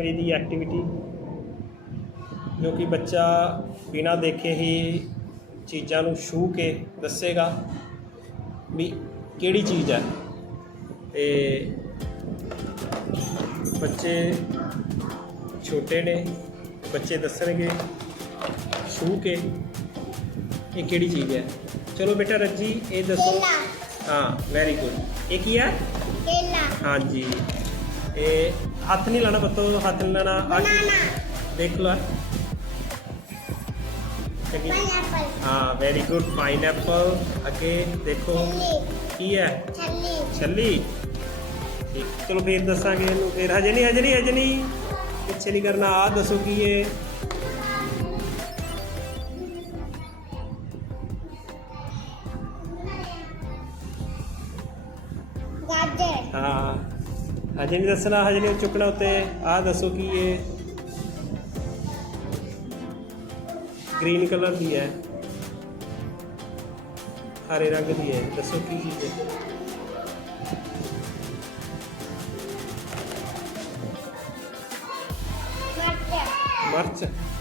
ਹੈਰਾਫੇਰੀ ਦੀ activity ਜੋ ਕਿ ਬੱਚਾ ਬਿਨਾਂ ਦੇਖੇ ਹੀ ਚੀਜ਼ਾਂ ਨੂੰ ਛੂ ਕੇ ਦੱਸੇਗਾ ਵੀ ਕਿਹੜੀ ਚੀਜ਼ ਹੈ। ਤੇ ਬੱਚੇ ਛੋਟੇ ਨੇ ਬੱਚੇ ਦੱਸਣਗੇ ਛੂ ਕੇ ਇਹ ਕਿਹੜੀ ਚੀਜ਼ ਹੈ। ਚਲੋ ਬੇਟਾ ਰੱਜੀ ਇਹ ਦੱਸੋ। ਹਾਂ ਵੈਰੀ ਗੁੱਡ ਇਹ ਕੀ ਹੈ? ਕੇਲਾ। ਹਾਂਜੀ। ਇਹ ਹੱਥ ਨਹੀਂ ਲਾਣਾ ਬੱਤੋ ਹੱਥ ਨਹੀਂ ਲਾਣਾ ਆ ਦੇਖ ਲਓ। ਚੰਗੀ। ਹਾਂ ਵੈਰੀ ਗੁੱਡ ਪਾਈਨਐਪਲ ਅੱਗੇ ਦੇਖੋ ਕੀ ਹੈ? ਛੱਲੀ। ਛੱਲੀ। ਠੀਕ ਚਲੋ ਫੇਰ ਦੱਸਾਂਗੇ ਇਹਨੂੰ। ਫੇਰ ਹਜੇ ਨਹੀਂ ਹਜੇ ਨਹੀਂ ਹਜੇ ਨਹੀਂ। ਪਿੱਛੇ ਨਹੀਂ ਕਰਨਾ ਆ ਦੱਸੋ ਕੀ ਹੈ। ਗਾਜਰ। ਹਾਂ। ਹਜੇ ਨਹੀਂ ਦੱਸਣਾ ਹਜੇ ਨਹੀਂ ਚੁੱਕਣਾ ਉੱਤੇ। ਆ ਦੱਸੋ ਕੀ ਹੈ ਗ੍ਰੀਨ ਕਲਰ ਦੀ ਹੈ। ਹਰੇ ਰੰਗ ਦੀ ਹੈ। ਦੱਸੋ ਕੀ ਚੀਜ਼ ਹੈ? ਮਰਚ। ਮਿਰਚ।